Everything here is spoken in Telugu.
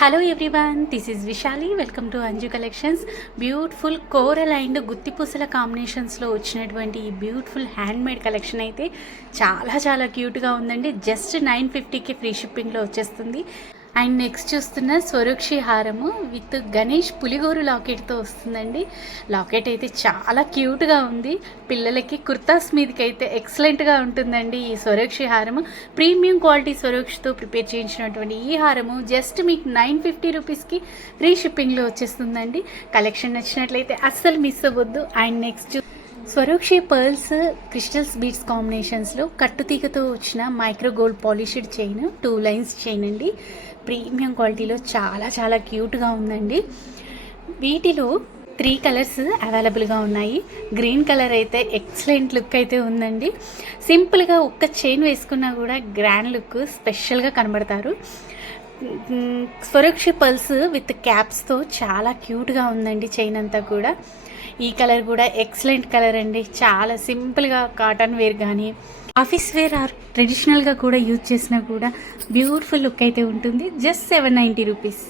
Hello everyone, this is Vishali. Welcome to Anju collections. Beautiful coral and గుత్తిపూసల కాంబినేషన్స్లో వచ్చినటువంటి ఈ బ్యూటిఫుల్ హ్యాండ్మేడ్ కలెక్షన్ అయితే చాలా చాలా క్యూట్గా ఉందండి. జస్ట్ 950కి ఫ్రీ షిప్పింగ్లో వచ్చేస్తుంది. అండ్ నెక్స్ట్ చూస్తున్న స్వరూక్షి హారము విత్ గణేష్ పులిగోరు లాకెట్తో వస్తుందండి. లాకెట్ అయితే చాలా క్యూట్గా ఉంది. పిల్లలకి కుర్తాస్ మీదకి అయితే ఎక్సలెంట్గా ఉంటుందండి ఈ స్వరూక్షి హారము. ప్రీమియం క్వాలిటీ స్వరూక్షితో ప్రిపేర్ చేయించినటువంటి ఈ హారము జస్ట్ మీకు 950 రూపీస్కి ఫ్రీ షిప్పింగ్లో వచ్చేస్తుందండి. కలెక్షన్ నచ్చినట్లయితే అస్సలు మిస్ అవ్వద్దు. అండ్ నెక్స్ట్ స్వరూక్షి పర్ల్స్ క్రిస్టల్స్ బీడ్స్ కాంబినేషన్స్లో కట్టుతీగతో వచ్చిన micro gold polished chain, 2 lines chain అండి. ప్రీమియం క్వాలిటీలో చాలా చాలా క్యూట్గా ఉందండి. వీటిలో 3 కలర్స్ అవైలబుల్గా ఉన్నాయి. గ్రీన్ కలర్ అయితే ఎక్సలెంట్ లుక్ అయితే ఉందండి. సింపుల్గా ఒక్క చైన్ వేసుకున్నా కూడా గ్రాండ్ లుక్ స్పెషల్గా కనబడతారు. స్వరూక్షి పర్ల్స్ విత్ క్యాప్స్తో చాలా క్యూట్గా ఉందండి చైన్ అంతా కూడా. ఈ కలర్ కూడా ఎక్సలెంట్ కలర్ అండి. చాలా సింపుల్గా కాటన్ వేర్ కానీ ఆఫీస్ వేర్ ఆర్ ట్రెడిషనల్గా కూడా యూజ్ చేసినా కూడా బ్యూటిఫుల్ లుక్ అయితే ఉంటుంది. Just 790 rupees.